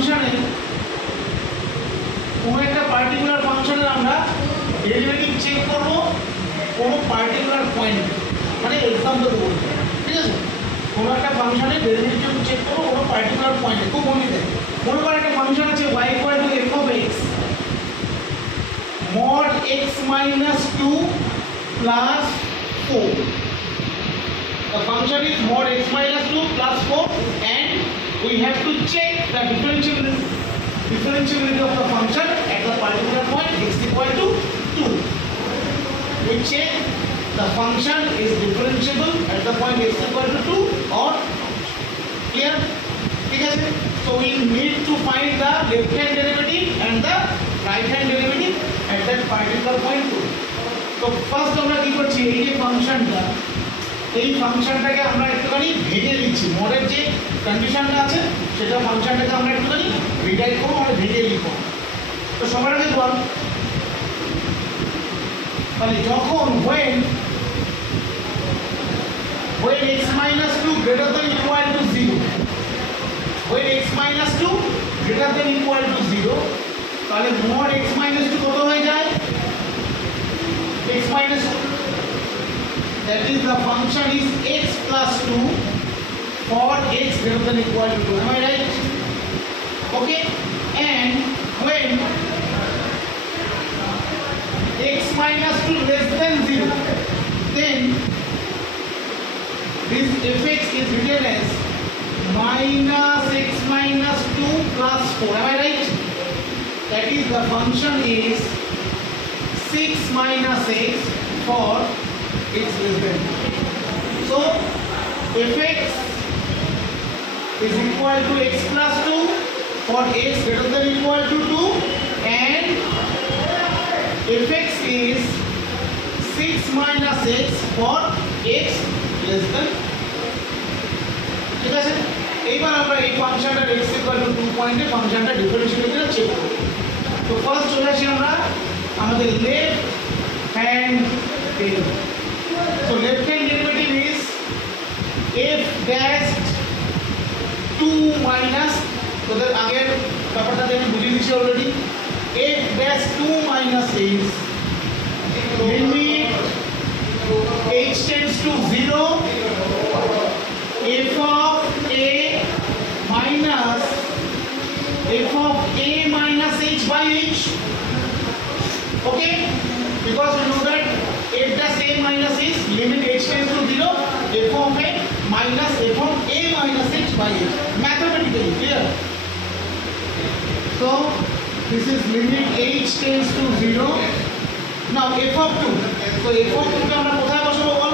ফাংশনে কোনো একটা পার্টিকুলার ফাংশনের আমরা ডেরিভেটিভ চেক করব কোনো পার্টিকুলার পয়েন্ট, মানে এক্সাম্পল বলবো, ঠিক আছে? কোনো একটা ফাংশনে ডেরিভেটিভ চেক করবো কোনো পার্টিকুলার পয়েন্টে, খুব মনে দেয়। মনে করেন একটা ফাংশন আছে y equal to f of x mod x minus 2 plus 4. The function is mod x minus 2 plus 4 and we have to check the differentiability of the function at the particular point x equal to 2. We check the function is differentiable at the point x equal to 2 or clear? Okay? So we need to find the left hand derivative and the right hand derivative at that particular point 2. So first আমরা কি করছি, এই যে ফাংশনটা, এই ফাংশনটাকে আমরা একটুখানি ভেঙে দিচ্ছি। মডের যে কন্ডিশনটা আছে সেটা ফাংশনটাকে আমরা একটুখানি রিটাইপ করবো, মানে ভেঙে লিখবো। তো সবার আগে বল, মানে যখন when x minus 2 greater than equal to 0, when x minus 2 greater than equal to 0, তাহলে mod x minus 2 কত হয়ে যায়? x minus 2, that is the function is x plus 2 for x greater than equal to 2. Am I right? Okay. And when x minus 2 less than 0, then this fx is written as minus x minus 2 plus 4. Am I right? That is the function is 6 minus x for x less than 2. So fx is equal to x plus 2 for x greater than equal to 2 and fx is 6 minus x for x less than 2. ঠিক আছে? এইবার আমরা এই ফাংশনটার x equal to 2 পয়েন্টে ফাংশনটা ডিফারেন্সিয়েশনটা check করব। তো first চলে আসি আমরা আমাদের left hand derivative. So left hand derivative is f dash 2 minus, তো এর আগের ব্যাপারটা আমি বুঝিয়ে দিয়েছি already. f dash 2 minus is limit h tends to 0 f of a minus f of a minus h by h. Okay, because we know that f dash a minus is limit h tends to 0 f of a minus f of a minus h by h, mathematically clear. So this is limit h tends to 0. Now f of 2, so f of 2 কে আমরা কোথায় বসাবো বল?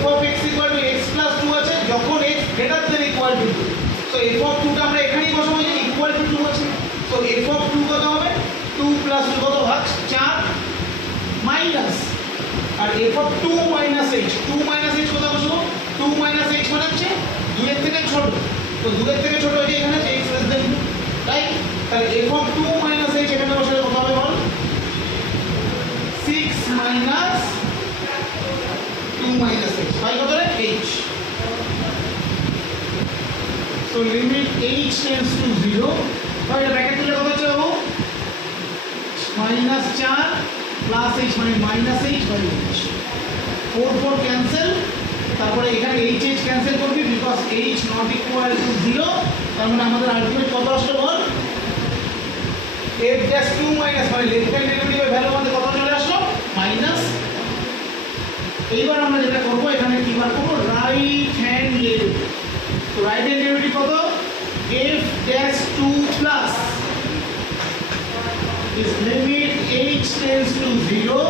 f of x equal to x plus 2 আছে যখন x greater than equal to 2, so f of 2 টা আমরা এখানেই বসাবো, যে equal to 2 আছে। so f of 2 কত হবে? 2 plus 2 কত ভাগ 4 minus, R f of 2 minus h, 2 minus h কোথায় বসাবো? 2 minus h মানে হচ্ছে 2 এর থেকে ছোট, তো 2 এর থেকে ছোট হচ্ছে এখানে x less than 2, রাইট? তাহলে f of 2 minus h এখানে বসালে কত হবে বল? 6 minus 2 minus h by কত রে? h. So limit h tends to 0, তাহলে এটা ব্র্যাকেট দিলে কত হচ্ছে বাবু? minus 4 plus h মানে minus h by h, 4 4 cancel, তারপরে এখানে h h ক্যান্সেল করবি because h not equal to 0, তার মানে আমাদের আলটিমেট কত আসলো বল? f dash 2 minus, মানে লেফট হ্যান্ড ডেরিভেটিভের ভ্যালু আমাদের কত চলে আসলো? মাইনাস। এইবার আমরা যেটা করব এখানে কি বার করব? Right hand derivative. তো রাইট হ্যান্ড ডেরিভেটিভ কত? f dash 2 plus is limit h tends to 0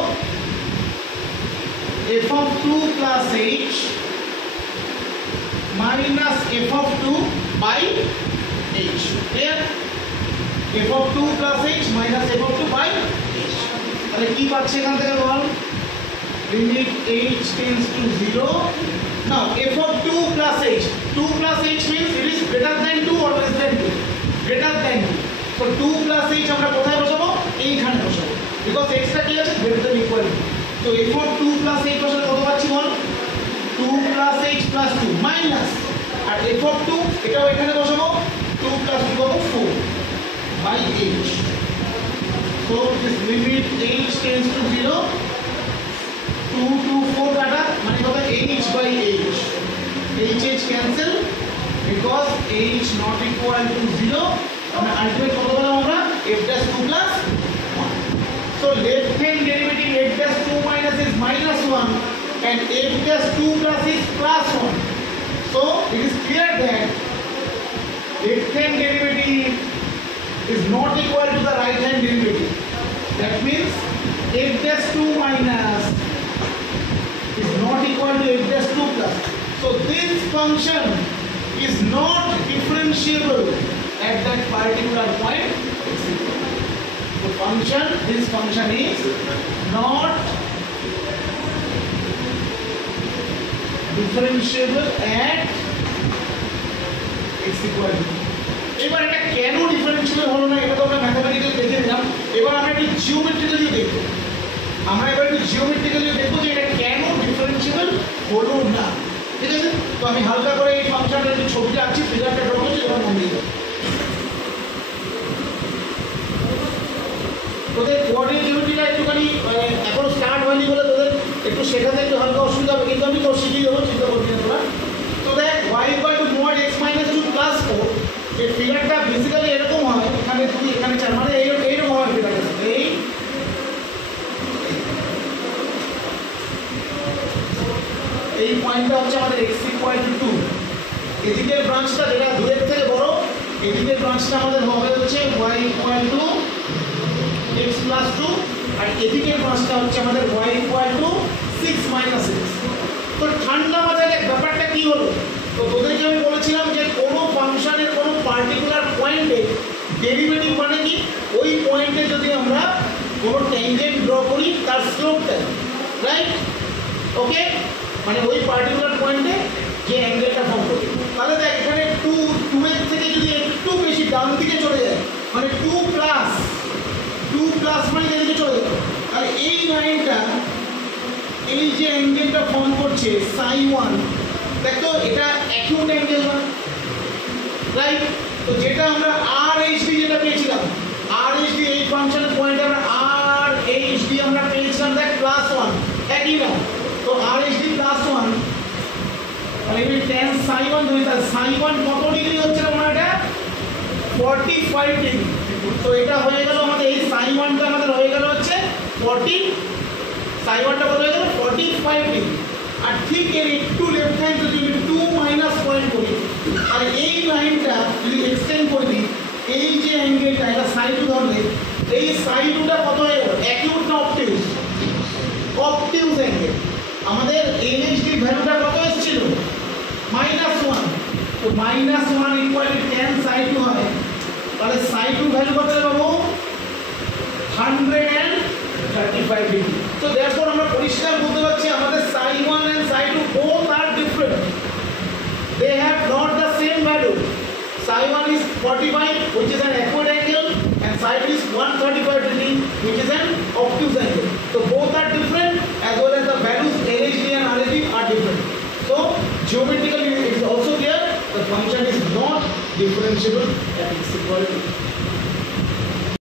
f of 2 plus h minus f of 2 by h. Clear? f of 2 plus h minus f of 2 by h. তাহলে কি পাচ্ছি এখান থেকে বল? limit h tends to 0. Now f of 2 plus h, 2 plus h means it is greater than 2 or less than 2? Greater than 2. So 2 plus h আমরা কোথায় বসাবো? এইখানে বসাবো, because x টা কি আছে? greater than equal to. So f of 2 plus h বসালে কত পাচ্ছি বল? 2 plus h plus 2 minus, R f of 2 এটাও এখানে বসাবো, 2 plus 2 কত? 4. h tends to 0, 2 to 4 কাটা মানে কত h by h, h cancel because h not equal to 0, মানে আলটিমেট কত পেলাম আমরা f dash 2 plus 1. So left hand derivative f dash 2 minus is minus 1 and f dash 2 plus is plus 1. So it is clear that left hand derivative is not equal to the right hand derivative. That means f dash 2 minus is not equal to f dash 2 plus. So this function is not differentiable at that particular point. The function, this function is not differentiable at x equal to. এবার এটা কেন differentiable হলো না এটা তো আমরা mathematically দেখে নিলাম, এবার আমরা একটু জিওমেট্রিক্যালি দেখব। আমরা এবার একটু জিওমেট্রিক্যালি দেখব যে এটা কেন ডিফারেন্সিয়েবল হলো না, ঠিক আছে? তো আমি হালকা করে এই ফাংশনটার যে ছবিটা আঁকছি, ফিগারটা ড্র করছি, এবার মন দিয়ে তোদের কোঅর্ডিনেট জিওমেট্রিটা একটুখানি মানে এখনো স্টার্ট হয়নি বলে তোদের একটু শেখাতে একটু হালকা অসুবিধা হবে, কিন্তু আমি তো শিখিয়ে দেবো, চিন্তা করবি না তোরা। তো দেখ y = mod x - 2 + 4, এই ফিগারটা বেসিক্যালি এরকম হয়, এখানে 2 এখানে 4, মানে এইরকম হয় ফিগারটা। এই পয়েন্টটা হচ্ছে আমাদের x = 2, এদিকের ব্রাঞ্চটা যেটা দূরের থেকে বড়, এদিকের ব্রাঞ্চটা আমাদের হবে হচ্ছে y = x + 2, আর এদিকের ব্রাঞ্চটা হচ্ছে আমাদের y = 6 - x। তো ঠান্ডা মাথায় দেখ ব্যাপারটা কি হলো। তো তোদেরকে আমি বলেছিলাম যে কোনো ফাংশনের কোনো পার্টিকুলার পয়েন্টে ডেরিভেটিভ মানে কি, ওই পয়েন্টে যদি আমরা কোনো ট্যানজেন্ট ড্র করি তার স্লোপটা, রাইট? ওকে, মানে ওই পার্টিকুলার পয়েন্টে যে অ্যাঙ্গেলটা ফর্ম করি। তাহলে দেখ এখানে 2 এর থেকে যদি একটু বেশি ডান দিকে চলে যায়, মানে 2 প্লাস মানে এদিকে চলে যাবে, তাহলে এই লাইনটা এই যে অ্যাঙ্গেলটা ফর্ম করছে ψ1, দেখো এটা অ্যাকিউট অ্যাঙ্গেল না, রাইট? তো যেটা আমরা RHD যেটা পেয়েছিলাম, RHD এই ফাংশনের পয়েন্টে আমরা RHD আমরা পেয়েছিলাম দেখ +1, একই না? তো RHD +1 মানে এই tan ψ1 ধরি, তার ψ1 কত ডিগ্রি হচ্ছে না এটা 45 ডিগ্রি। তো এটা হয়ে গেল আমাদের এই ψ1টা আমাদের হয়ে গেল হচ্ছে 40, ψ1টা কত হয়ে গেল 45 ডিগ্রি। আর ঠিক এর একটু লেফট হ্যান্ড যদি 2 মাইনাস পয়েন্ট করি, আর এই লাইনটা যদি এক্সটেন্ড করে দিই, এই যে অ্যাঙ্গেলটা এটা ψ2 ধরলে, এই ψ2টা কত হয়ে গেল অ্যাকিউট না অবটিউস? অবটিউস অ্যাঙ্গেল। আমাদের LHD ভ্যালুটা কত এসেছিল -1, তো -1 = tan ψ2 হয়, তাহলে ψ2 ভ্যালু কত পাবো 135 ডিগ্রি। তো therefore আমরা পরিষ্কার বলতে পারছি আমাদের ψ1 and ψ2 both are different, they have not the same value. ψ1 is 45 which is an acute angle and ψ2 is 135 degree which is an obtuse angle. So both are different as well as the values LHD and RHD are different. So geometrically it is also clear the function is not differentiable at x = 2.